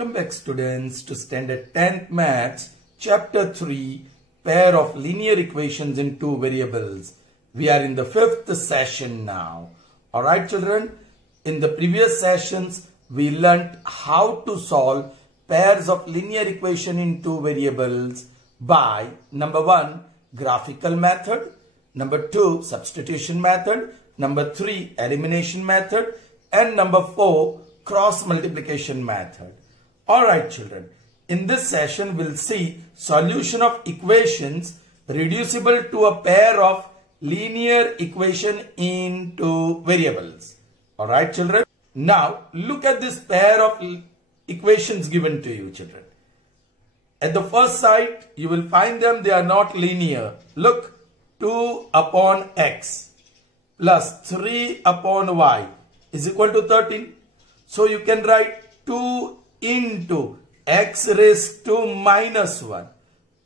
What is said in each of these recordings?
Welcome back students to standard 10th maths chapter 3 pair of linear equations in two variables. We are in the 5th session now. Alright children, in the previous sessions we learnt how to solve pairs of linear equation in two variables by number 1 graphical method, number 2 substitution method, number 3 elimination method, and number 4 cross multiplication method. Alright children, in this session we'll see solution of equations reducible to a pair of linear equation in two variables. Alright children, now look at this pair of equations given to you children. At the first sight you will find them, they are not linear. Look, 2 upon x plus 3 upon y is equal to 13. So you can write 2 into x raised to minus 1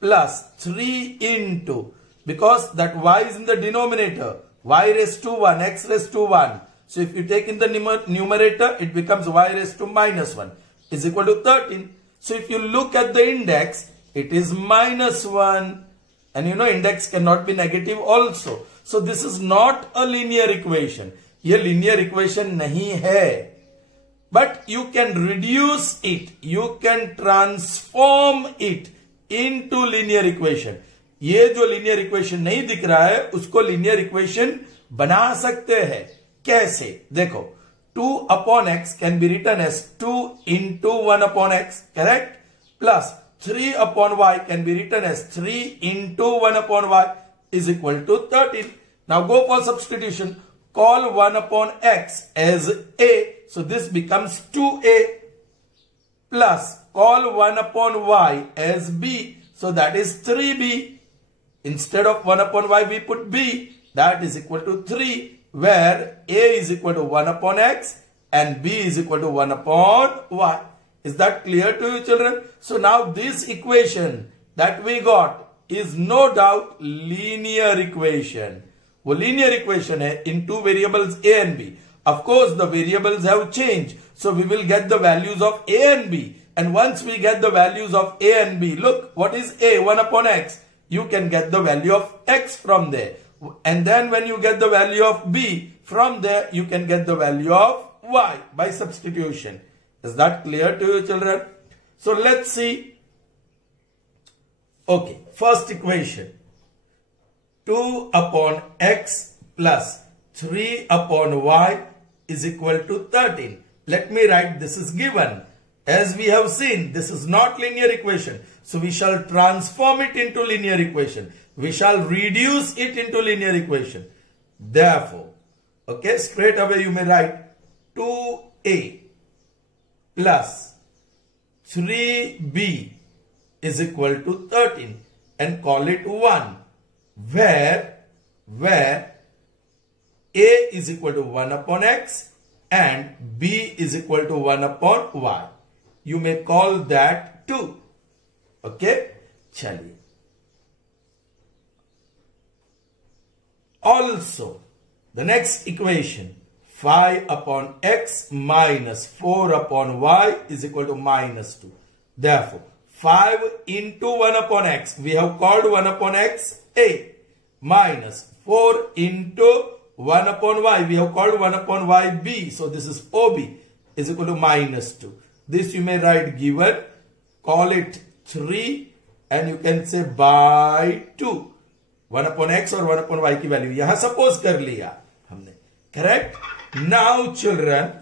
plus 3 into, because that y is in the denominator, y raised to 1, x raised to 1. So if you take in the numerator, it becomes y raised to minus 1 is equal to 13. So if you look at the index, it is minus 1. And you know index cannot be negative also. So this is not a linear equation. ये linear equation नहीं है. But you can reduce it. You can transform it into linear equation. ये जो linear equation नहीं दिख रहा है, उसको linear equation बना सकते हैं. कैसे? देखो, 2 upon x can be written as 2 into 1 upon x, correct? Plus 3 upon y can be written as 3 into 1 upon y is equal to 13. Now go for substitution. Call 1 upon x as a. So this becomes 2a plus call 1 upon y as b. So that is 3b. Instead of 1 upon y we put b. That is equal to 3, where a is equal to 1 upon x and b is equal to 1 upon y. Is that clear to you children? So now this equation that we got is no doubt linear equation. वो linear equation है in two variables a and b. Of course the variables have changed. So we will get the values of a and b. And once we get the values of a and b, look, what is a? 1 upon x. You can get the value of x from there. And then when you get the value of b, from there you can get the value of y by substitution. Is that clear to you children? So let's see. Okay, first equation. 2 upon x plus 3 upon y is equal to 13. Let me write, this is given. As we have seen, this is not linear equation. So we shall transform it into linear equation. We shall reduce it into linear equation. Therefore, okay, straight away you may write 2a plus 3b is equal to 13 and call it 1. Where a is equal to 1 upon x and b is equal to 1 upon y. You may call that 2. Okay? Chaliye. Also, the next equation, 5 upon x minus 4 upon y is equal to minus 2. Therefore, 5 into 1 upon x, we have called 1 upon x a, minus 4 into 1 upon y, we have called 1 upon y b. So this is ob is equal to minus 2. This you may write given, call it 3 and you can say by 2. 1 upon x or 1 upon y की value यहाँ suppose कर लिया हमने, correct? Now children,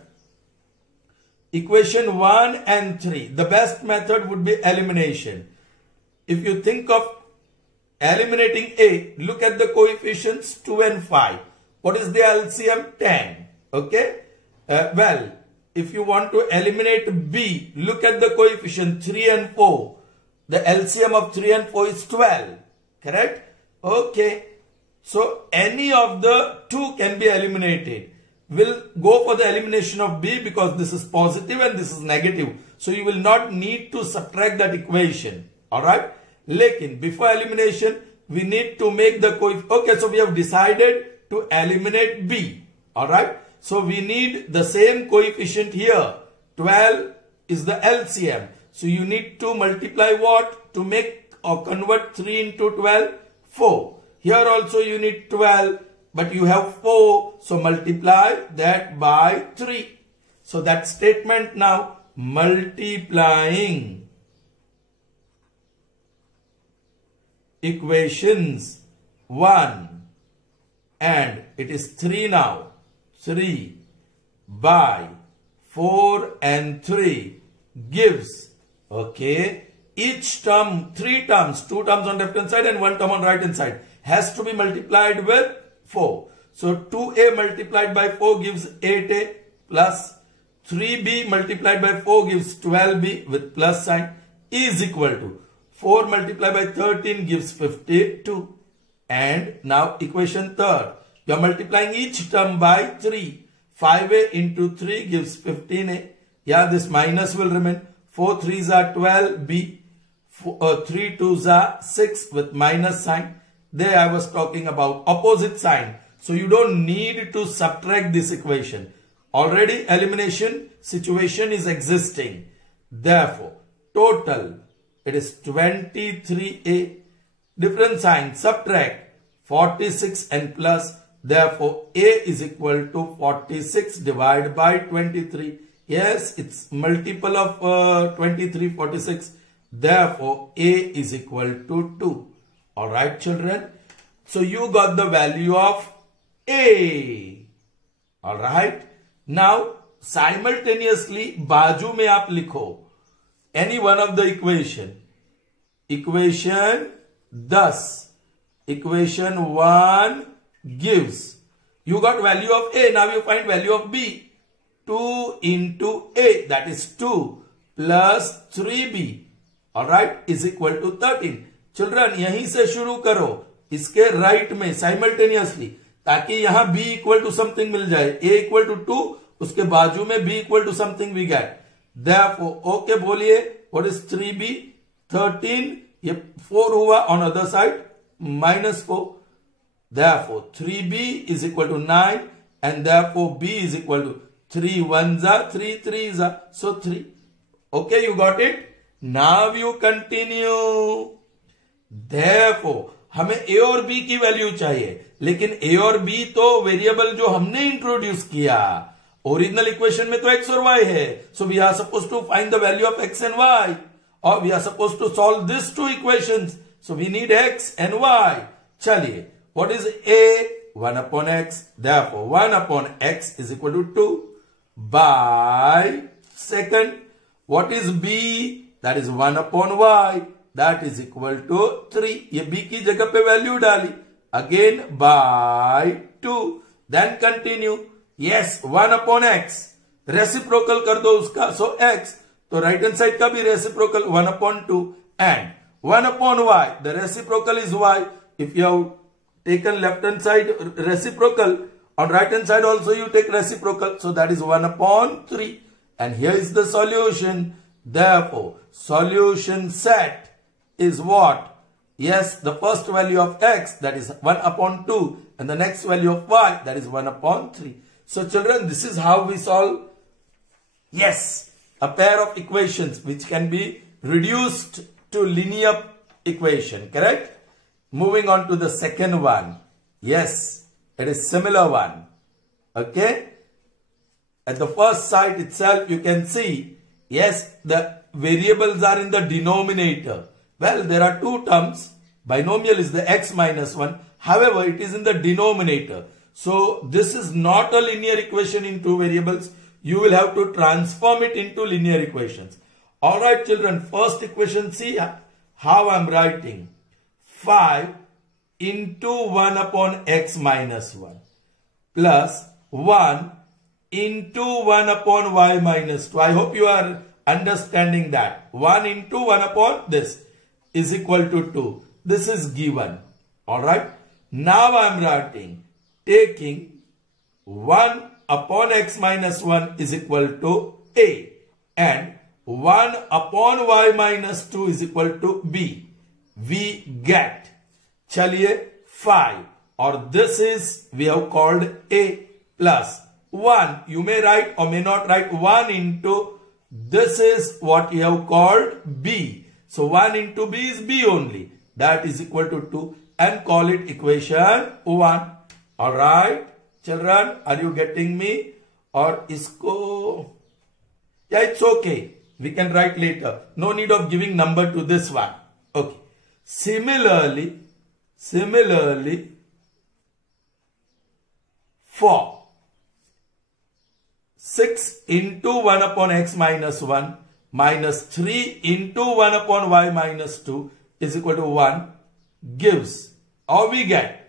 equation 1 and 3, the best method would be elimination. If you think of eliminating a, look at the coefficients 2 and 5. What is the LCM? 10. Okay? Well, if you want to eliminate b, look at the coefficient 3 and 4. The LCM of 3 and 4 is 12. Correct? Okay. So any of the two can be eliminated. We'll go for the elimination of b because this is positive and this is negative. So you will not need to subtract that equation. Alright? Lekin, before elimination, we need to make the coefficient. Okay, so we have decided to eliminate b. Alright? So we need the same coefficient here. 12 is the LCM. So you need to multiply what? To make or convert 3 into 12? 4. Here also you need 12, but you have 4. So multiply that by 3. So that statement now, multiplying equations 1 and it is 3 now. 3 by 4 and 3 gives, okay, each term, 3 terms, 2 terms on left hand side and 1 term on right hand side has to be multiplied with 4. So 2a multiplied by 4 gives 8a plus 3b multiplied by 4 gives 12b with plus sign is equal to 4 multiplied by 13 gives 52. And now equation third, you are multiplying each term by 3. 5a into 3 gives 15a. Yeah, this minus will remain. 4 3s are 12b. 3 2s are 6 with minus sign. There I was talking about opposite sign. So you don't need to subtract this equation. Already elimination situation is existing. Therefore, total it is 23a. Different sign, subtract 46 and plus. Therefore, a is equal to 46 divided by 23. Yes, it's multiple of 23, 46. Therefore, a is equal to 2. Alright, children. So, you got the value of a. Alright. Now, simultaneously, बाजू में आप लिखो any one of the equation. Equation 10. Equation 1 gives. You got value of a. Now you find value of b. 2 into a, that is 2 plus 3b. Alright, is equal to 13. Children, यहीं से शुरू करो. इसके right में simultaneously. ताकि यहाँ b equal to something मिल जाए. a equal to 2. उसके बाजू में b equal to something we get. Therefore, okay बोलिए. What is 3b? 13. ये 4 हुआ on other side. Minus 4. Therefore, 3b is equal to 9. And therefore, b is equal to 3 1s are 3 3s are. So 3. Okay, you got it? Now you continue. Therefore, हमें a और b की value चाहिए. लेकिन a और b तो variable जो हमने introduce किया. ओरिजिनल इक्वेशन में तो x और y है. So we are supposed to find the value of x and y. Or we are supposed to solve these two equations. So we need x and y. चलिए. What is a? 1 upon x. Therefore, 1 upon x is equal to 2. By second, what is b? That is 1 upon y. That is equal to 3. ये b की जगह पे value डाली. Again by 2. Then continue. Yes, 1 upon x. Reciprocal कर दो उसका. So x. तो right hand side का भी reciprocal 1 upon 2. And 1 upon y. The reciprocal is y. If you have taken left hand side reciprocal, on right hand side also you take reciprocal. So that is 1 upon 3. And here is the solution. Therefore, solution set is what? Yes, the first value of x, that is 1 upon 2. And the next value of y, that is 1 upon 3. So children, this is how we solve, yes, a pair of equations which can be reduced to linear equation, correct? Moving on to the second one. Yes, it is similar one. Okay. At the first sight itself, you can see, yes, the variables are in the denominator. Well, there are two terms. Binomial is the x minus 1. However, it is in the denominator. So, this is not a linear equation in two variables. You will have to transform it into linear equations. Alright, children, first equation, see how I am writing. 5 into 1 upon x minus 1 plus 1 into 1 upon y minus 2. I hope you are understanding that. 1 into 1 upon this is equal to 2. This is given. Alright. Now I am writing, taking 1 upon x minus 1 is equal to a and 1 upon y minus 2 is equal to b. We get, chaliye, 5, or this is, we have called a plus 1. You may write or may not write 1 into This is what you have called B. So 1 into B is B only. That is equal to 2 and call it equation 1. Alright, children, are you getting me? Or isko? Yeah, it's okay. We can write later. No need of giving number to this one. Okay. Similarly, for 6 into 1 upon x minus 1 minus 3 into 1 upon y minus 2 is equal to 1 gives, or we get.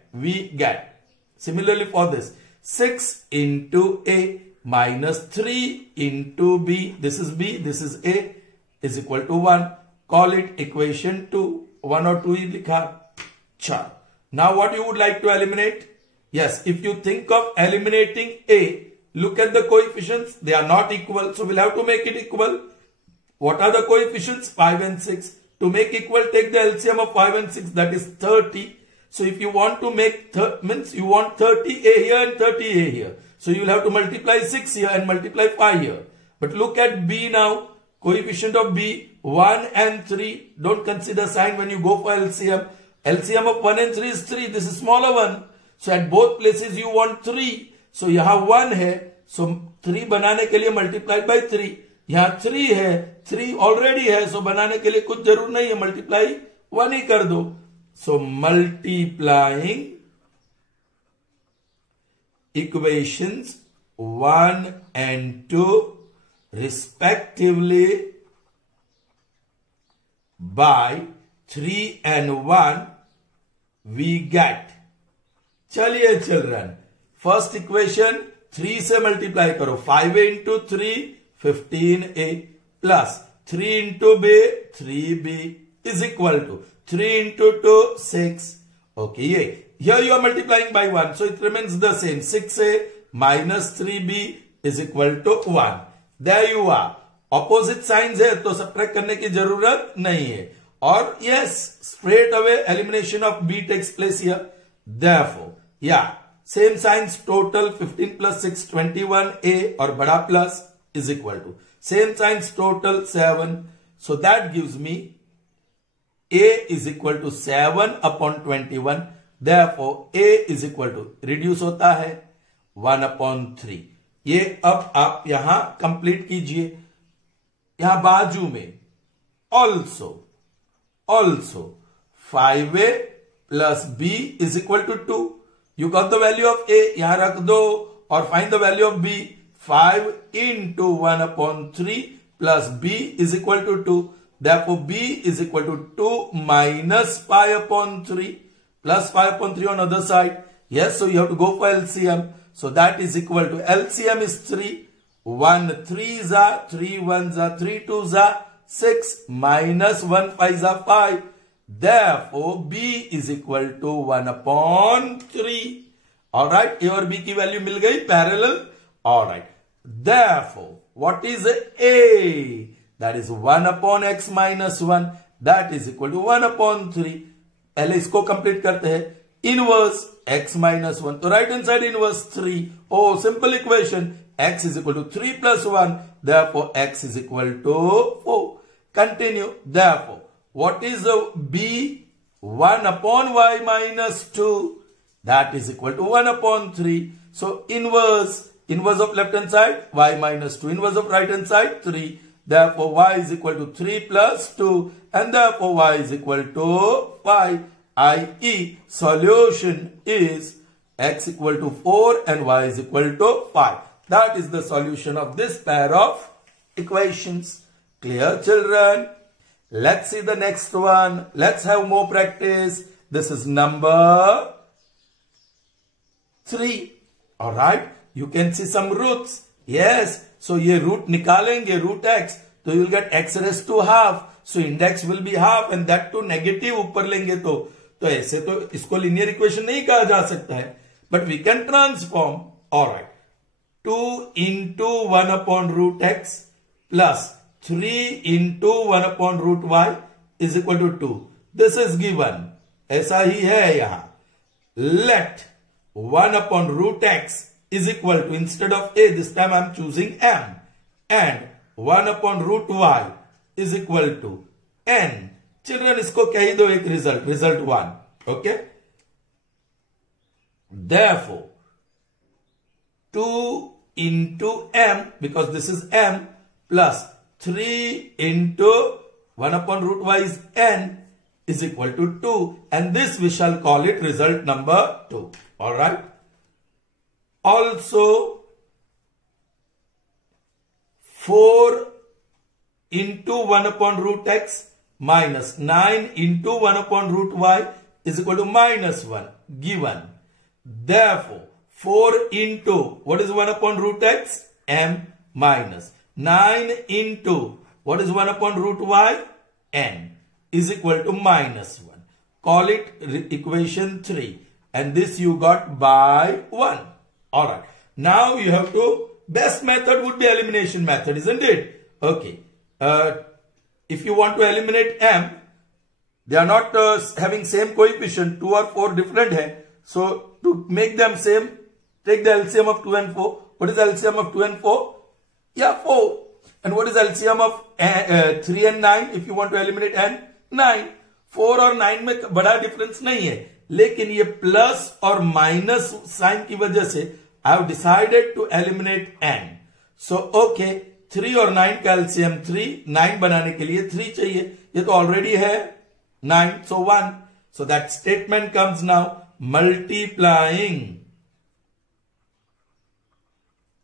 Similarly for this, 6 into a minus 3 into b, this is b, this is a, is equal to 1. Call it equation 2. 1 or 2 is likha. Chal. Now what you would like to eliminate? Yes, if you think of eliminating a, look at the coefficients. They are not equal. So we'll have to make it equal. What are the coefficients? 5 and 6. To make equal, take the LCM of 5 and 6. That is 30. So if you want to make, means you want 30a here and 30a here. So you will have to multiply 6 here and multiply 5 here. But look at b now. Coefficient of b, 1 and 3. Don't consider sign when you go for LCM. LCM of 1 and 3 is 3. This is smaller one. So at both places you want 3. So यहाँ 1 है. So 3 बनाने के लिए multiplied by 3. यहाँ 3 है. 3 already है. So बनाने के लिए कुछ जरूर नहीं है. Multiply 1 ही कर दो. So multiplying equations 1 and 2 respectively by 3 and 1 we get. चलिए चिल्ड्रन, फर्स्ट इक्वेशन 3 से मल्टीप्लाई करो. 5a into 3 15a plus 3 into b 3b is equal to 3 into 2 6. Okay, here you are multiplying by 1, so it remains the same. 6a minus 3b is equal to 1. There you are. Opposite signs है तो subtract करने की जरूरत नहीं है. और yes, straight away elimination of b takes place here. Therefore, yeah, same signs, total 15 plus 6 21a और बड़ा plus is equal to same signs, total 7. So that gives me a is equal to 7 upon 21. Therefore, a is equal to reduce होता है 1 upon 3. ये अब आप यहां complete कीजिए. यहां बाजू में also 5a plus b is equal to 2. You got the value of a, यहां रख दो और find the value of b. 5 into 1 upon 3 plus b is equal to 2. Therefore, b is equal to 2 minus pi upon 3 plus pi upon 3 on other side. Yes, so you have to go for LCM. So that is equal to LCM is 3. 1 3s are 3 1s are 3 2s are 6 minus 1 5s are 5. Therefore, b is equal to 1 upon 3. Alright, a और b की value मिल गई parallel. Alright, therefore, what is a? That is 1 upon x minus 1. That is equal to 1 upon 3. पहले इसको complete करते हैं. Inverse x minus 1. तो right hand side inverse 3. Oh, simple equation. X is equal to 3 plus 1. Therefore, x is equal to 4. Continue. Therefore, what is the b? 1 upon y minus 2. That is equal to 1 upon 3. So, inverse of left hand side, y minus 2. Inverse of right hand side, 3. Therefore, y is equal to 3 plus 2. And therefore, y is equal to 5. I.e. solution is x equal to 4 and y is equal to 5. That is the solution of this pair of equations. Clear, children? Let's see the next one. Let's have more practice. This is number 3. Alright. You can see some roots. Yes. So ये root निकालेंगे, root x. तो you'll get x raised to half. So index will be half and that to negative ऊपर लेंगे तो ऐसे तो इसको linear equation नहीं कहा जा सकता है. But we can transform. Alright. 2 into 1 upon root x plus 3 into 1 upon root y is equal to 2. This is given. ऐसा ही है यहां. Let 1 upon root x is equal to, instead of a, this time I am choosing m. And 1 upon root y is equal to n. Children, इसको कह ही दो एक result 1. Okay. Therefore, 2 into m, because this is m, plus 3 into 1 upon root y is n, is equal to 2. And this we shall call it result number 2. Alright. Also, 4 into 1 upon root x minus 9 into 1 upon root y is equal to minus 1 given. Therefore, 4 into what is 1 upon root x? M minus 9 into what is 1 upon root y? N is equal to minus 1. Call it equation 3. And this you got by 1. Alright. Now you have to, best method would be elimination method, isn't it? Okay. If you want to eliminate m, they are not having same coefficient, 2 or 4 different hai. So to make them same, take the LCM of 2 and 4. What is the LCM of 2 and 4? Yeah, 4. And what is the LCM of 3 and 9? If you want to eliminate n, 9. 4 और 9 में बड़ा difference नहीं है, लेकिन ये plus और minus sign की वजह से I have decided to eliminate n. So okay, 3 और 9 का LCM 3, 9 बनाने के लिए 3 चाहिए, ये तो ऑलरेडी है 9, so 1. So that statement comes now, multiplying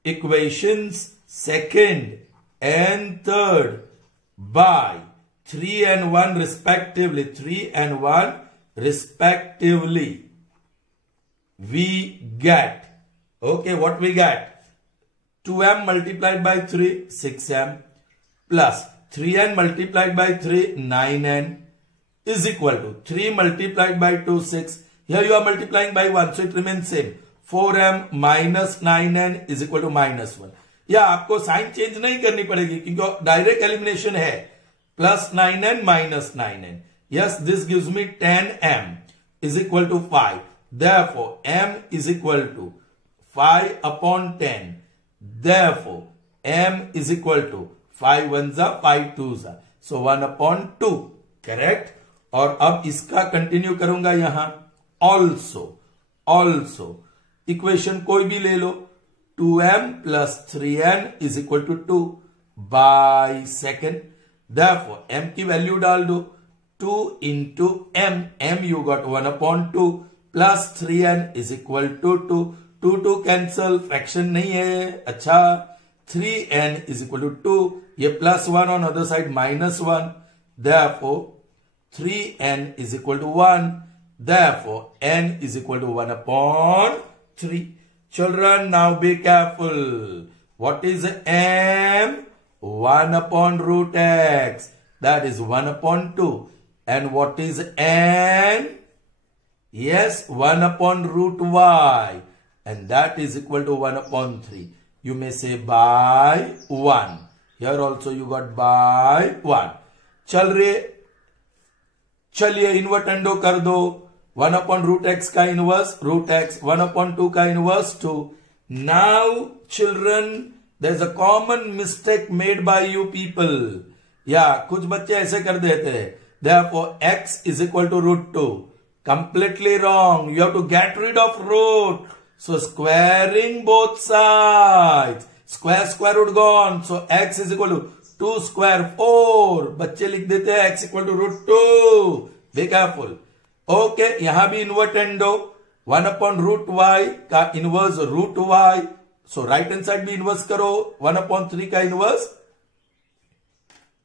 equations second and third by 3 and 1 respectively, 3 and 1 respectively, we get, okay, what we get? 2m multiplied by 3, 6m, plus 3n multiplied by 3, 9n, is equal to 3 multiplied by 2, 6. Here you are multiplying by 1, so it remains same. 4m minus 9n is equal to minus 1. या आपको sign change नहीं करनी पड़ेगी क्योंकि direct elimination है. Plus 9n minus 9n. Yes, this gives me 10m is equal to 5. Therefore, m is equal to 5 upon 10. Therefore, m is equal to 5 ones are 5 twos are. So 1 upon 2. Correct? और अब इसका continue करूंगा यहां. Also, equation कोई भी ले लो. 2m plus 3n is equal to 2 by second. Therefore, m की value डाल दो. 2 into m you got 1 upon 2 plus 3n is equal to 2. 2 cancel, fraction नहीं है. अच्छा, 3n is equal to 2. ये plus 1 on other side minus 1. Therefore, 3n is equal to 1. Therefore, n is equal to 1 upon 3. Children, now be careful. What is m? 1 upon root x. That is 1 upon 2. And what is n? Yes, 1 upon root y. And that is equal to 1 upon 3. You may say by 1. Here also you got by 1. चलिए invertendo कर दो. 1 upon root x का inverse root x, 1 upon 2 का inverse 2. Now children, there's a common mistake made by you people. कुछ बच्चे ऐसे कर देते हैं. Therefore x is equal to root 2. Completely wrong. You have to get rid of root. So squaring both sides. Square root gone. So x is equal to 2 square 4. बच्चे लिख देते हैं x equal to root 2. Be careful. Okay, यहां भी invertendo. 1 upon root y का inverse root y. So right hand side भी inverse करो. 1 upon 3 का inverse.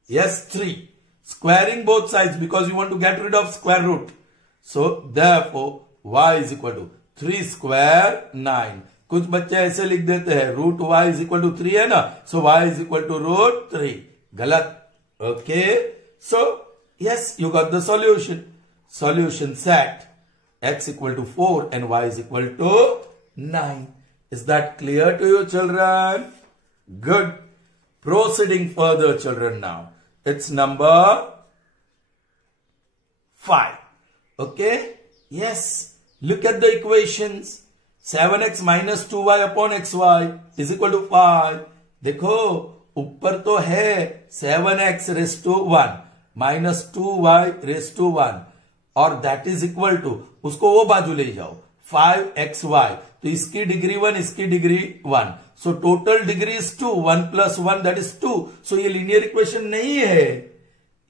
Yes, 3. Squaring both sides because you want to get rid of square root. So therefore y is equal to 3 square 9. कुछ बच्चे ऐसे लिख देते हैं root y is equal to 3 है ना. So y is equal to root 3. गलत. Okay. So yes, you got the solution. Solution set. X equal to 4 and y is equal to 9. Is that clear to you, children? Good. Proceeding further, children, now. It's number 5. Okay? Yes. Look at the equations. 7x minus 2y upon xy is equal to 5. देखो, ऊपर तो है 7x raise to 1 minus 2y raise to 1 और that is equal to, उसको वो बाजू ले जाओ 5xy, तो इसकी डिग्री 1, इसकी degree 1, so total degree is 2, 1 plus 1 that is 2, so ये लीनियर इक्वेशन नहीं है.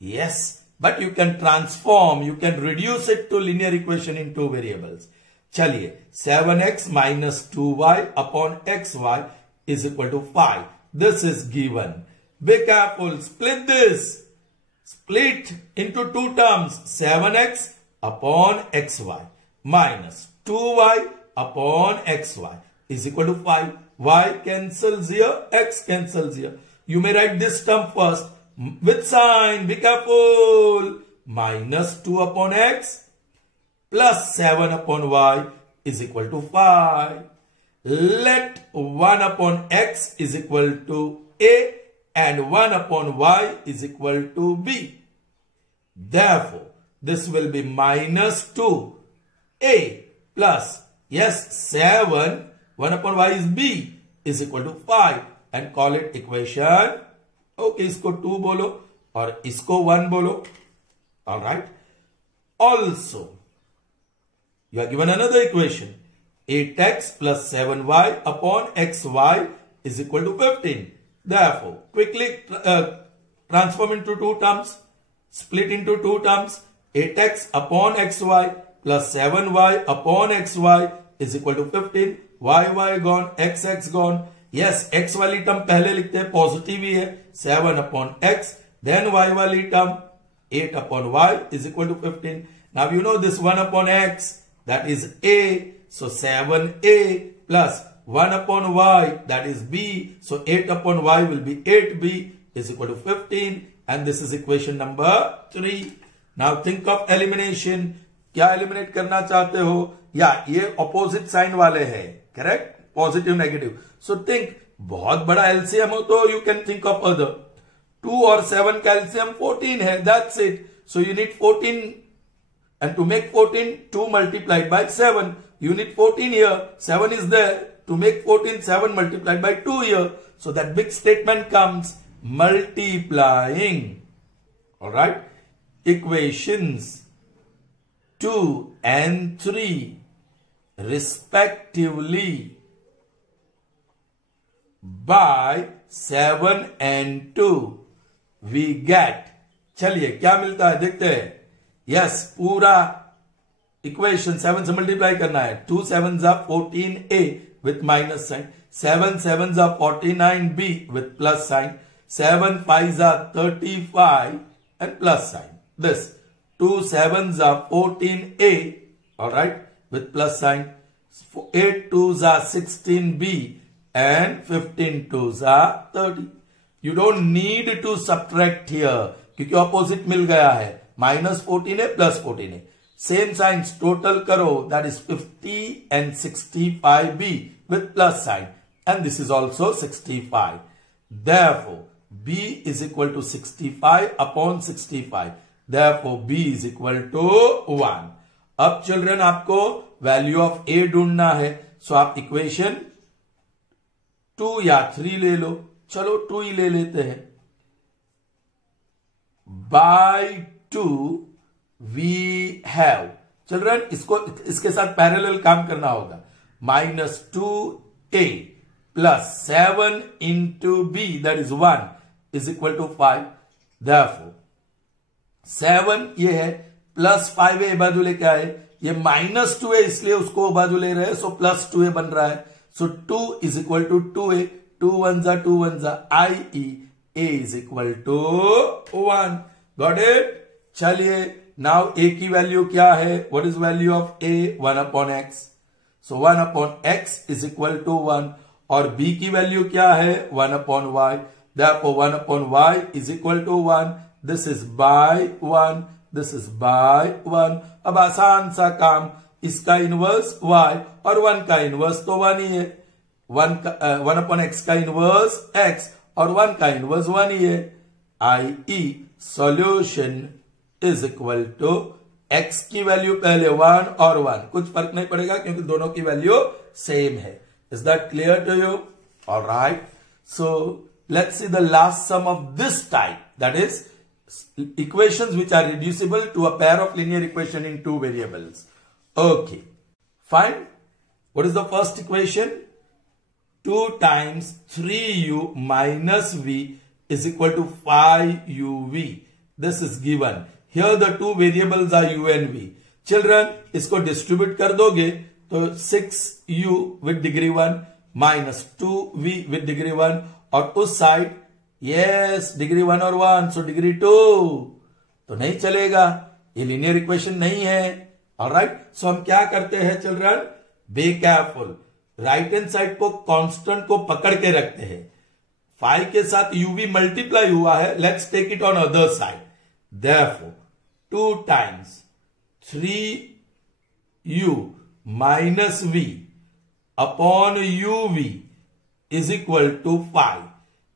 Yes, but you can transform, you can reduce it to linear equation in two variables. चलिए 7x minus 2y upon xy is equal to 5. This is given. Be careful. Split this. Split into two terms. 7x upon xy minus 2y upon xy is equal to 5. Y cancels here. X cancels here. You may write this term first with sign. Be careful. Minus 2 upon x plus 7 upon y is equal to 5. Let 1 upon x is equal to a and 1 upon y is equal to b. Therefore, this will be minus 2a plus, yes, 7, 1 upon y is b is equal to 5 and call it equation. Okay, इसको 2 बोलो और इसको 1 बोलो. Alright. Also, you are given another equation. 8x plus 7y upon xy is equal to 15. Therefore, quickly transform into two terms. Split into two terms. 8x upon xy plus 7y upon xy is equal to 15. y gone, x gone. Yes, x वाली term पहले लिखते हैं, positive ही है. 7 upon x. Then y वाली term 8 upon y is equal to 15. Now you know this 1 upon x, that is a. So 7a plus 1 upon y, that is b. So 8 upon y will be 8b is equal to 15. And this is equation number 3. Now think of elimination. क्या eliminate करना चाहते हो? या ये opposite sign वाले हैं, correct? Positive, negative. So think, बहुत बड़ा LCM हो तो you can think of other. 2 और 7 का LCM 14 है, that's it. So you need 14, and to make 14, 2 multiplied by 7. You need 14 here, 7 is there. To make 14, 7 multiplied by 2 here. So that big statement comes multiplying. Alright. Equations 2 and 3 respectively by 7 and 2 we get. चलिए क्या मिलता है देखते हैं. Yes, पूरा equation 7 से multiply करना है. 2 7s are 14a with minus sign. 7 7s are 49b with plus sign. 7 5s are 35 and plus sign. This 2 7s are 14a, alright, with plus sign. 8 2s are 16b and 15 2s are 30. You don't need to subtract here क्योंकि opposite मिल गया है. Minus 14 है plus 14 है. Same signs, total karo, that is 50 and 65b with plus sign. And this is also 65. Therefore, b is equal to 65 upon 65. Therefore, b is equal to 1. अब children आपको value of a ढूंढना है. So आप equation 2 या 3 ले लो. चलो 2 ही ले लेते हैं. By 2 we have, चिल्ड्रन इसको इसके साथ पैरेलल काम करना होगा. Minus 2a plus 7 into B that is 1 is equal to 5. Therefore 7 ये है प्लस 5a बाजू लेके आए. ये माइनस 2a इसलिए उसको बाजू ले रहे हैं. सो प्लस 2a बन रहा है. सो 2 इज इक्वल टू 2a. 2 1 जा i.e. a is equal to 1. Got it. चलिए नाउ a की वैल्यू क्या है? What is value of a? 1 upon x. So 1 upon x is equal to 1. और b की वैल्यू क्या है? 1 upon y. Therefore 1 upon y is equal to 1. This is by 1. This is by 1. अब आसान सा काम. इसका इनवर्स y और 1 का इनवर्स तो 1 ही है. 1 अपॉन x का इनवर्स x और 1 का इनवर्स 1 ही है. i.e. Solution is equal to x की वैल्यू पहले 1 और 1. कुछ फर्क नहीं पड़ेगा क्योंकि दोनों की वैल्यू सेम है. Is that clear to you? Alright. So let's see the last sum of this type, that is equations which are reducible to a pair of linear equation in two variables. Okay, fine. What is the first equation? 2 times 3u minus v is equal to 5uv. This is given. Here the two variables are u and v. Children, इसको distribute कर दोगे तो 6u with degree 1 minus 2v with degree 1 और उस side yes degree 1 और 1 so degree 2 तो नहीं चलेगा, ये linear equation नहीं है. Alright, so हम क्या करते हैं children? Be careful. Right hand side को कांस्टेंट को पकड़ के रखते हैं. 5 के साथ uv मल्टीप्लाई हुआ है. Let's take it on other side. Therefore 2 times 3u minus v upon uv is equal to 5.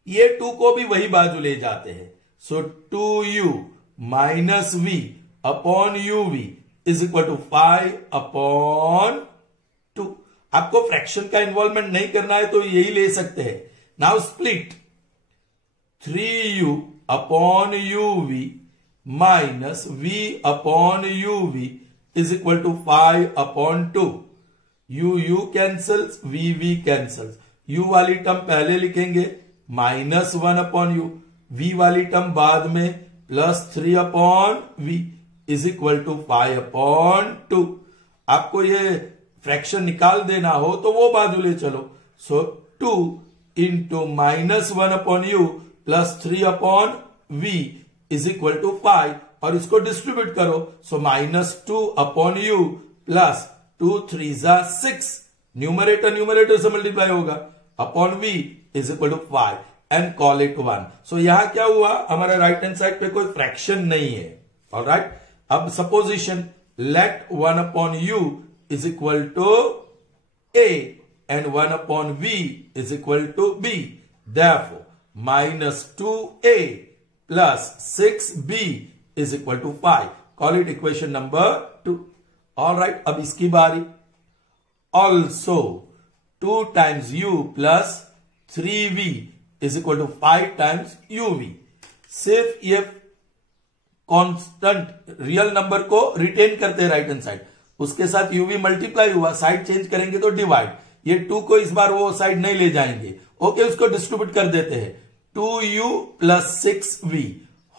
ये 2 को भी वही बाजू ले जाते हैं. So 2u minus v upon uv is equal to 5 upon 2. आपको फ्रैक्शन का इन्वॉल्वमेंट नहीं करना है तो यही ले सकते हैं. Now split 3u upon uv minus v upon uv is equal to 5 upon 2. u cancels, v cancels. u वाली टर्म पहले लिखेंगे माइनस 1 अपॉन u, v वाली टर्म बाद में plus 3 upon v is equal to 5 upon 2. आपको ये fraction निकाल देना हो तो वो बाजू ले चलो. So 2 into minus 1 upon u plus 3 upon v is equal to 5 और इसको डिस्ट्रीब्यूट करो. So minus 2 upon u plus 2 3 6. Numerator से मल्टीप्लाई होगा upon v is equal to 5 and call it 1. So यहां क्या हुआ? हमारा राइट हैंड साइड पे कोई फ्रैक्शन नहीं है. ऑलराइट, अब supposition let 1 upon u is equal to a and 1 upon v is equal to b. Therefore, minus 2a plus 6b is equal to 5. Call it equation number 2. Alright, अब इसकी बारी. Also, 2 times u plus 3v is equal to 5 times uv. सिर्फ ये constant real number को retain करते हैं right hand side. उसके साथ uv मल्टीप्लाई हुआ, साइड चेंज करेंगे तो डिवाइड. ये 2 को इस बार वो साइड नहीं ले जाएंगे. ओके, उसको डिस्ट्रीब्यूट कर देते हैं. 2u plus 6v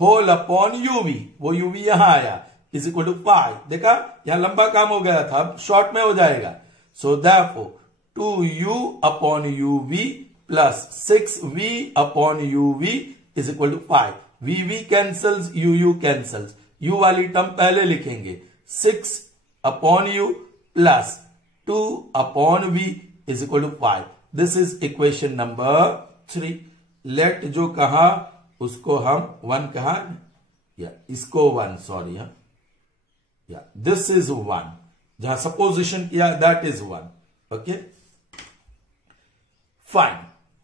whole upon uv, वो uv यहां आया इज इक्वल टू 5. देखा, यहां लंबा काम हो गया था, अब शॉर्ट में हो जाएगा. सो देयरफॉर 2u अपॉन uv plus 6v upon uv is equal to 5. v cancels, u cancels. u वाली टर्म पहले लिखेंगे 6 upon u plus 2 upon v is equal to 5. This is equation number 3. Let जो कहा उसको हम 1 कहा या इसको 1 सॉरी हा या दिस इज 1. जहां सपोजिशन किया that is 1. Okay, fine.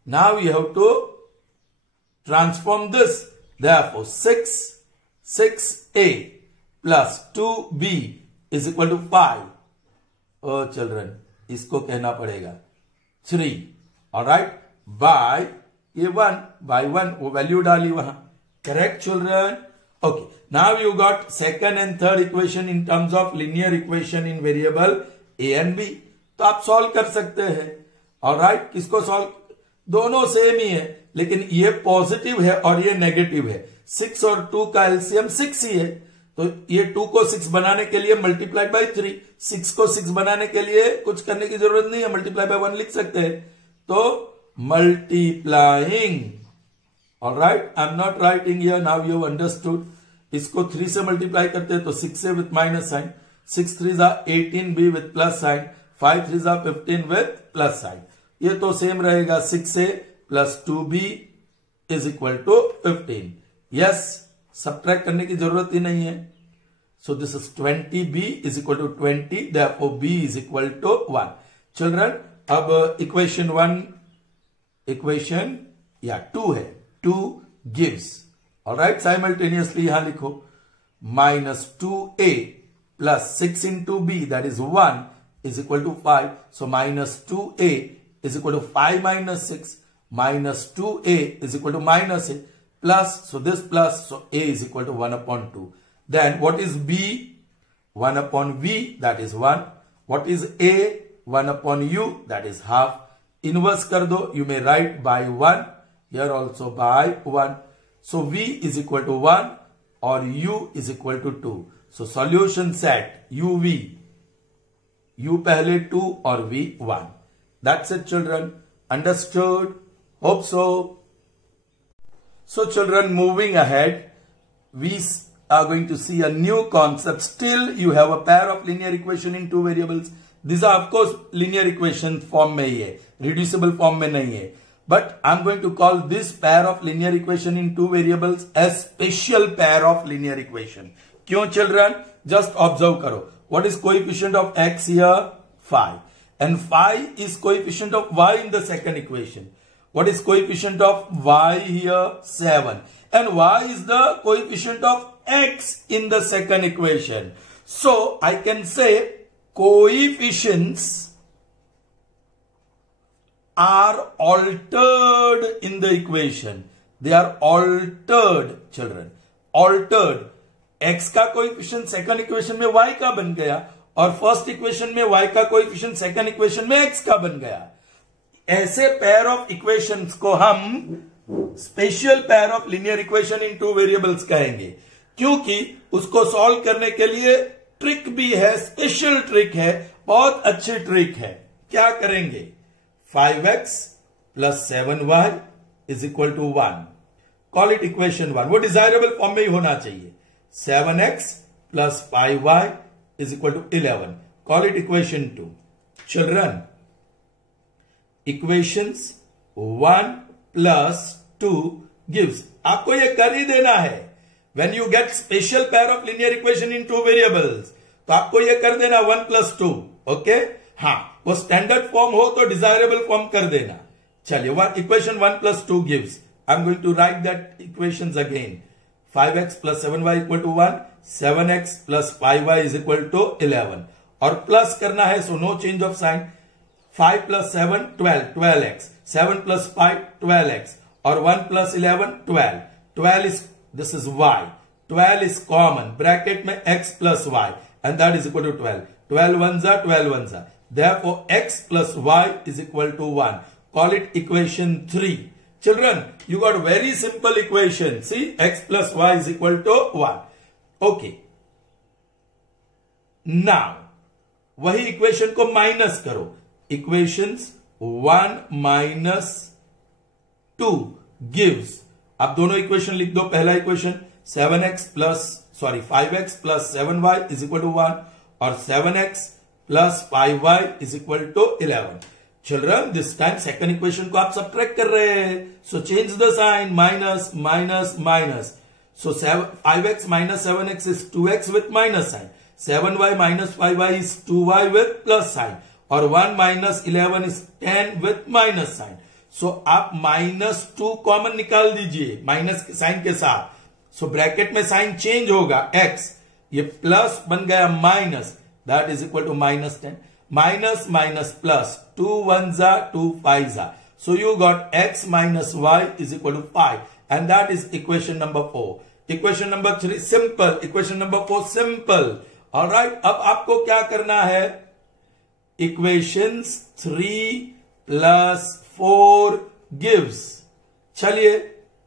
Now you have to transform this. Therefore 6a plus 2b is equal to 5. Oh children, इसको कहना पड़ेगा 3. Alright, by ये 1 by 1 वो वैल्यू डाली वहां. Correct children? Okay, now you got second and third equation in terms of linear equation in variable a and b. तो आप solve कर सकते हैं. Alright, किसको सॉल्व? दोनों सेम ही है, लेकिन ये पॉजिटिव है और ये नेगेटिव है. 6 और 2 का एलसीएम 6 ही है. तो ये 2 को 6 बनाने के लिए मल्टीप्लाई बाय 3. 6 को 6 बनाने के लिए कुछ करने की जरूरत नहीं है, मल्टीप्लाई बाय 1 लिख सकते हैं. तो multiplying. Alright, I am not writing here, now you understood. इसको 3 से मल्टीप्लाई करते हैं तो 6 से with minus sign, 6 3 18b with plus sign, 5 3 15 with plus sign. ये तो सेम रहेगा 6 से plus 2b is equal to 15. Yes, subtract करने की जरूरत ही नहीं है. So this is 20b is equal to 20. Therefore b is equal to 1. Children, अब इक्वेशन या 2 है. 2 गिव्स. ऑलराइट, साइमल्टेनियसली यहां लिखो minus 2a plus 6 into b that is 1 is equal to 5. So minus 2a is equal to 5 minus 6. minus 2a is equal to minus a plus, so this plus, so a is equal to 1 upon 2. Then what is b? 1 upon v, that is 1. What is a? 1 upon u, that is half. Inverse kar do, you may write by 1, here also by 1. So v is equal to 1 or u is equal to 2. So solution set uv, u pehle 2 or v 1. That's it, children. Understood? Hope so. So children, moving ahead, we are going to see a new concept. Still you have a pair of linear equation in two variables. These are of course linear equation form में ही है, reducible form में नहीं है. But I'm going to call this pair of linear equation in two variables as special pair of linear equation. क्यों children? Just observe करो. What is coefficient of x here? 5. And 5 is coefficient of y in the second equation. What is coefficient of y here? 7. And y is the coefficient of x in the second equation. So I can say coefficients are altered in the equation. They are altered, children. Altered. x का coefficient second equation में y का बन गया और first equation में y का coefficient second equation में x का बन गया. ऐसे पेयर ऑफ इक्वेशंस को हम special pair of linear equation in two variables कहेंगे, क्योंकि उसको सॉल्व करने के लिए ट्रिक भी है, स्पेशल ट्रिक है, बहुत अच्छी ट्रिक है. क्या करेंगे? 5x plus 7y is equal to 1. Call it equation 1. वो डिजायरेबल फॉर्म में ही होना चाहिए. 7x plus 5y is equal to 11. Call it equation 2. Children, equations 1 plus 2 gives. आपको ये कर ही देना है. When you get special pair of linear equation in two variables, तो आपको ये कर देना 1 plus 2. Okay? हाँ, वो स्टैंडर्ड फॉर्म हो तो डिजायरेबल फॉर्म कर देना. चलिए, equation 1 plus 2 gives. I'm going to write that equations again. 5x plus 7y equal to 1. 7x plus 5y is equal to 11. और प्लस करना है, so no change of sign. 5 plus 7, 12, 12x. 7 plus 5, 12x. और 1 plus 11, 12. 12 is, this is y. 12 is common. Bracket में x plus y. And that is equal to 12. 12 ones are 12 ones are. Therefore, x plus y is equal to 1. Call it equation 3. Children, you got very simple equation. See, x plus y is equal to 1. Okay. Now, वही equation को minus करो. Equations 1 minus 2 gives. आप दोनों equation लिख दो. पहला equation 5x plus 7y is equal to 1 और 7x plus 5y is equal to 11. Children, this time second equation को आप subtract कर रहे हैं. So change the sign. Minus, minus, minus. So 5x minus 7x is 2x with minus sign. 7y minus 5y is 2y with plus sign. और 1 minus 11 is 10 with minus sign. So आप minus 2 common निकाल दीजिए minus sign के साथ. So bracket में sign change होगा. x ये plus बन गया minus. That is equal to minus 10. Minus minus plus. 2 ones are 2 5s are. So you got x minus y is equal to 5. And that is equation number 4. Equation number 3 simple. Equation number 4 simple. Alright. अब आपको क्या करना है? Equations 3 plus 4 gives. चलिए.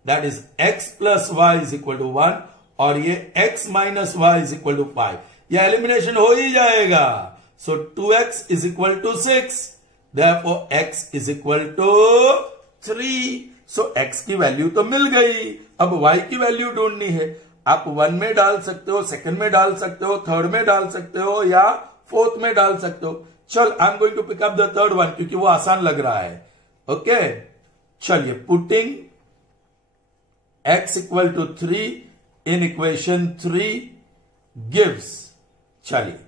That is x plus y is equal to 1. और ये x minus y is equal to 5. यह elimination हो ही जाएगा. So 2x is equal to 6. Therefore x is equal to 3. So x की वैल्यू तो मिल गई. अब y की वैल्यू ढूंढनी है. आप 1 में डाल सकते हो, सेकंड में डाल सकते हो, थर्ड में डाल सकते हो या फोर्थ में डाल सकते हो. चल, I am going to pick up the third one क्योंकि वो आसान लग रहा है. ओके, चलिए, putting x equal to 3 in equation 3 gives. चलिए,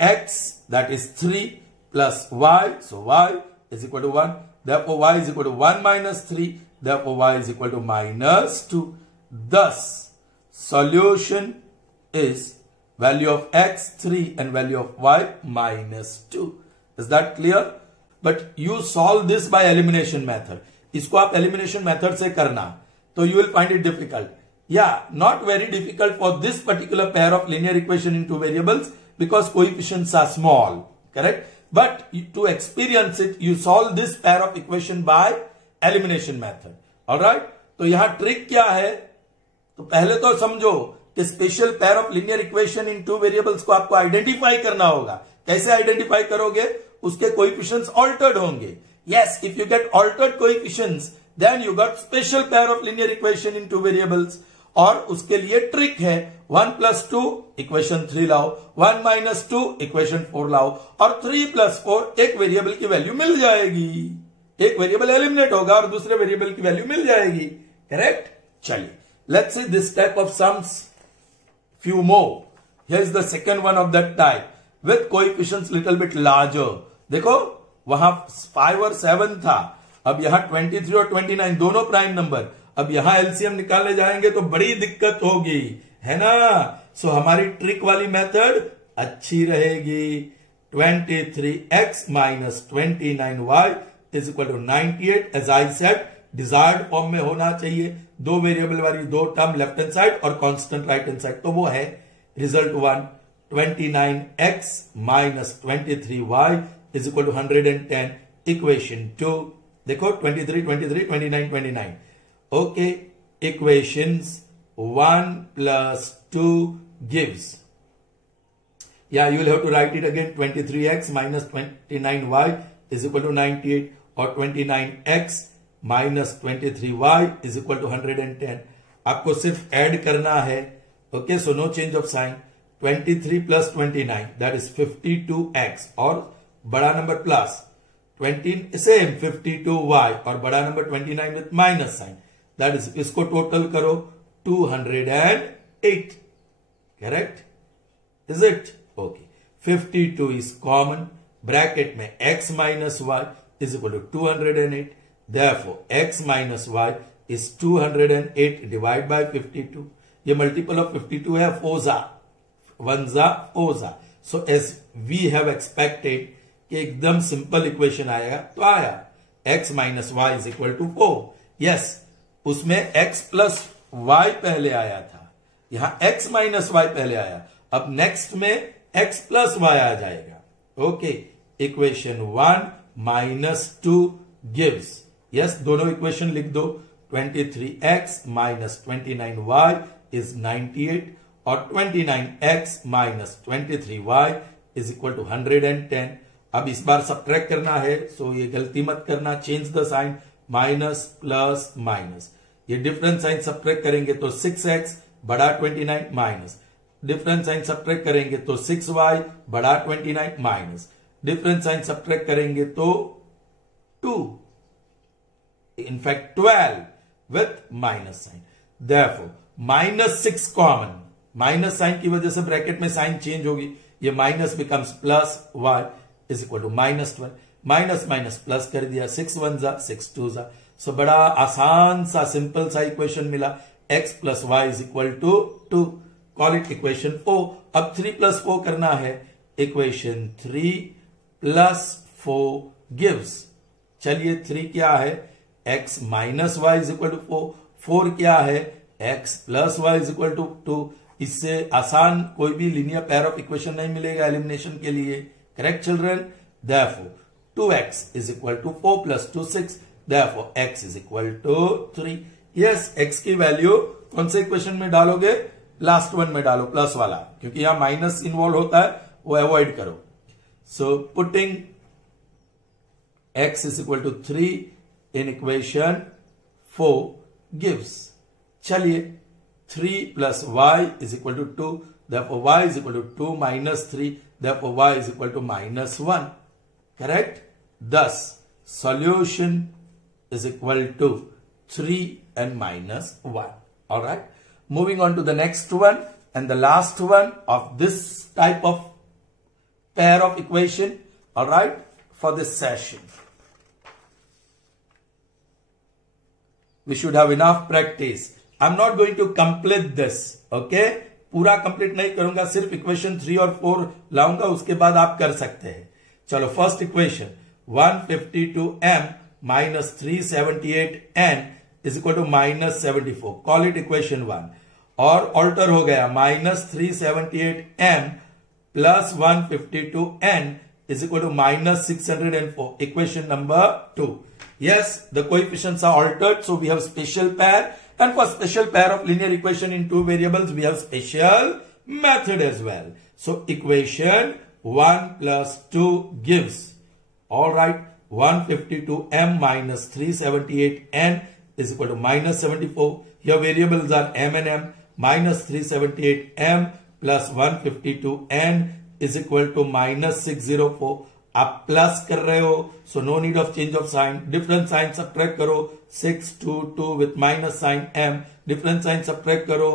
x that is 3 plus y, so y is equal to 1. Therefore y is equal to 1 minus 3. Therefore y is equal to minus 2. Thus solution is value of x 3 and value of y minus 2. Is that clear? But you solve this by elimination method. इसको आप elimination method से करना, तो you will find it difficult. या not very difficult for this particular pair of linear equation in two variables because coefficients are small, correct. But to experience it you solve this pair of equation by elimination method. Alright, तो यहां trick क्या है, तो पहले तो समझो कि special pair of linear equation in two variables को आपको आइडेंटिफाई करना होगा. कैसे आइडेंटिफाई करोगे, उसके कोएफिशिएंट्स ऑल्टर्ड होंगे. Yes, if you get altered coefficients then you got special pair of linear equation in two variables. और उसके लिए ट्रिक है 1 + 2 इक्वेशन 3 लाओ, 1 - 2 इक्वेशन 4 लाओ, और 3 + 4 एक वेरिएबल की वैल्यू मिल जाएगी. एक वेरिएबल एलिमिनेट होगा और दूसरे वेरिएबल की वैल्यू मिल जाएगी. करेक्ट. चलिए, let's see this type of sums. Few more. Here is the second one of that type with coefficients little bit larger. देखो वहां 5 और 7 था, अब यहां 23 और 29 दोनों प्राइम नंबर. अब यहां एलसीएम निकालने जाएंगे तो बड़ी दिक्कत होगी, है ना. सो हमारी ट्रिक वाली मेथड अच्छी रहेगी. 23x - 29y = 98. As I said desired form में होना चाहिए. दो वेरिएबल वाली दो टर्म लेफ्ट हैंड साइड और कांस्टेंट राइट हैंड साइड, तो वो है रिजल्ट 1. 29x - 23y = 110. इक्वेशन 2 देखो 23 23 29 29. Okay, equations 1 + 2 gives, yeah, you will have to write it again. 23x - 29y = 98 और 29x - 23y = 110. आपको सिर्फ ऐड करना है. Okay, so no change of sign. 23 + 29 that is 52x और बड़ा नंबर प्लस 20 सेम 52y और बड़ा number 29 with minus sign, that is, इसको टोटल करो 208. Correct, is it? Okay, 52 is common. Bracket में x - y = 208. Therefore, x - y is 208 divided by 52. ये multiple of 52 है. 4 1 4. So as we have expected कि एकदम simple equation आएगा, तो आया x - y = 4. Yes, उसमें x + y पहले आया था, यहां x - y पहले आया. अब नेक्स्ट में x + y आ जाएगा. ओके, इक्वेशन 1 - 2 gives, यस, दोनों इक्वेशन लिख दो. 23x - 29y is 98 और 29x - 23y = 110. अब इस बार सब्ट्रैक्ट करना है, सो ये गलती मत करना. Change the sign, minus plus minus. ये डिफरेंट साइन सब्ट्रैक्ट करेंगे तो 6x बड़ा 29 माइनस. डिफरेंट साइन सब्ट्रैक्ट करेंगे तो 6y बड़ा 29 माइनस. डिफरेंट साइन सब्ट्रैक्ट करेंगे तो 2, in fact 12 with minus sign. Therefore -6 कॉमन. माइनस साइन की वजह से ब्रैकेट में साइन चेंज होगी. ये minus becomes plus y = -12. Minus minus plus कर दिया. 6 1 6 2. सो बड़ा आसान सा सिंपल सा इक्वेशन मिला. x + y = 2. Call it equation 4. अब 3 + 4 करना है. इक्वेशन 3 + 4 gives, चलिए 3 क्या है, x - y = 4. 4 क्या है, x + y = 2. इससे आसान कोई भी लीनियर पेयर ऑफ इक्वेशन नहीं मिलेगा एलिमिनेशन के लिए. Correct children. Therefore 2x = 4 + 2 6. Therefore x = 3. Yes, x की वैल्यू कौन से इक्वेशन में डालोगे, लास्ट वन में डालो, प्लस वाला, क्योंकि यहां माइनस इन्वॉल्व होता है, वो अवॉइड करो. So putting x = 3 in equation 4 gives, चलिए 3 + y = 2. Therefore y = 2 - 3. Therefore y = -1. Correct. Thus solution is equal to 3 and -1. All right. Moving on to the next one and the last one of this type of pair of equation. All right, for this session. We should have enough practice. I'm not going to complete this. Okay, पूरा complete नहीं करूंगा, सिर्फ equation 3 और 4 लाऊंगा, उसके बाद आप कर सकते हैं. चलो, first equation 152m minus 378n is equal to minus 74. Call it equation 1. और ऑल्टर हो गया minus 378m plus 152n is equal to minus 604. Equation number 2. Yes, the coefficients are altered, so we have special pair, and for special pair of linear equation in two variables we have special method as well. So equation 1 plus 2 gives, alright, 152m minus 378n is equal to minus 74. Here variables are m and m. Minus 378m plus 152n is equal to minus 604. आप plus कर रहे हो, so no need of change of sign. Different sign subtract करो, 622 with minus sign m. Different sign subtract करो,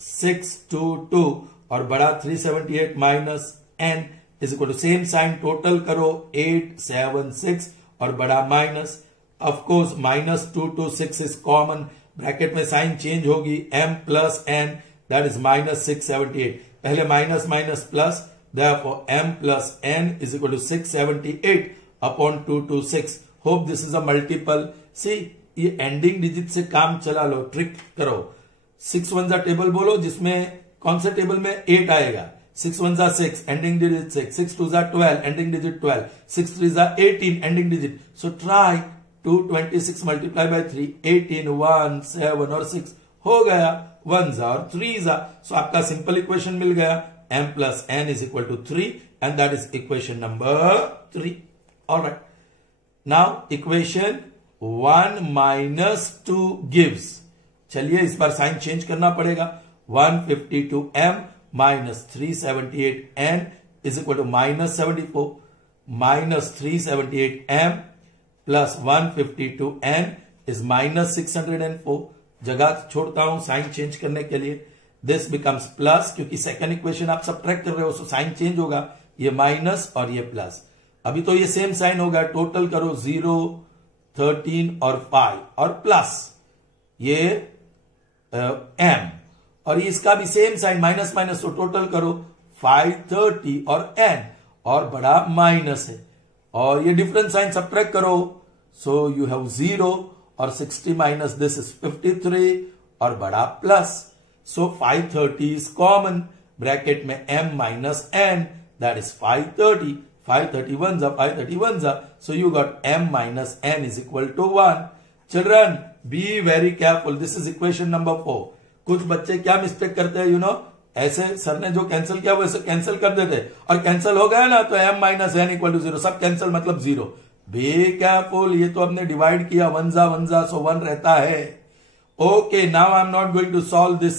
622 और बड़ा 378 minus n is equal to same sign. Total करो 876 और बड़ा minus. Of course minus 226 is common. Bracket में sign change होगी, m plus n, that is minus 678. पहले minus minus plus, therefore m plus n is equal to 678 upon 226. Hope this is a multiple. See, ये ending digit से काम चला लो, trick करो. 6 1 table बोलो जिसमें कौन से टेबल में 8 आएगा. 6 1 6, ending digit 6. 6 2 12, ending digit 12. 6 3 18, ending digit. So try 226 multiply by 3, 18, 1, 7 और 6 हो गया. 1 और 3 सो आपका सिंपल इक्वेशन मिल गया. m plus n is equal to 3 and that is equation number 3. Alright. Now equation 1 minus 2 gives. चलिए इस बार साइन चेंज करना पड़ेगा. 152m minus 378n is equal to minus 74. Minus 378m plus 152n is minus 604. जगह छोड़ता हूं sign change करने के लिए. दिस बिकम्स प्लस, क्योंकि सेकंड इक्वेशन आप सब्ट्रैक्ट कर रहे हो, सो साइन चेंज होगा. ये माइनस और ये प्लस. अभी तो ये सेम साइन होगा. टोटल करो 0, 13 और 5 और प्लस ये m और इसका भी सेम साइन माइनस माइनस. तो टोटल करो 530 और n और बड़ा माइनस है और ये डिफरेंट साइन सब्ट्रैक्ट करो. सो यू हैव 0 और 60 माइनस दिस इज 53 और बड़ा plus. So 530 is common. Bracket में m minus n, that is 530. 531 531. So you got m minus n is equal to 1. Children, be very careful. This is equation number 4. कुछ बच्चे क्या mistake करते हैं, you know, ऐसे sir ने जो cancel किया वैसे कैंसिल कर देते और कैंसिल हो गया ना तो m minus n equal to 0. सब कैंसिल मतलब 0. Be careful. ये तो हमने डिवाइड किया 1 जा सो 1 रहता है. Okay, now I'm not going to solve this.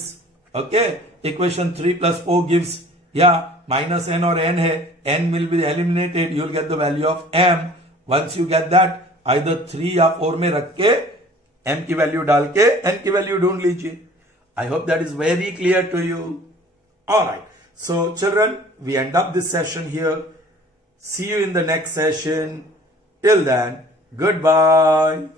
Okay, equation 3 plus 4 gives, yeah, minus n or n hai, n will be eliminated, you'll get the value of m. Once you get that, either 3 या 4 में रख के m की value डाल के n की value ढूंढ लीजिए. I hope that is very clear to you. Alright, so children, we end up this session here. See you in the next session. Till then, goodbye.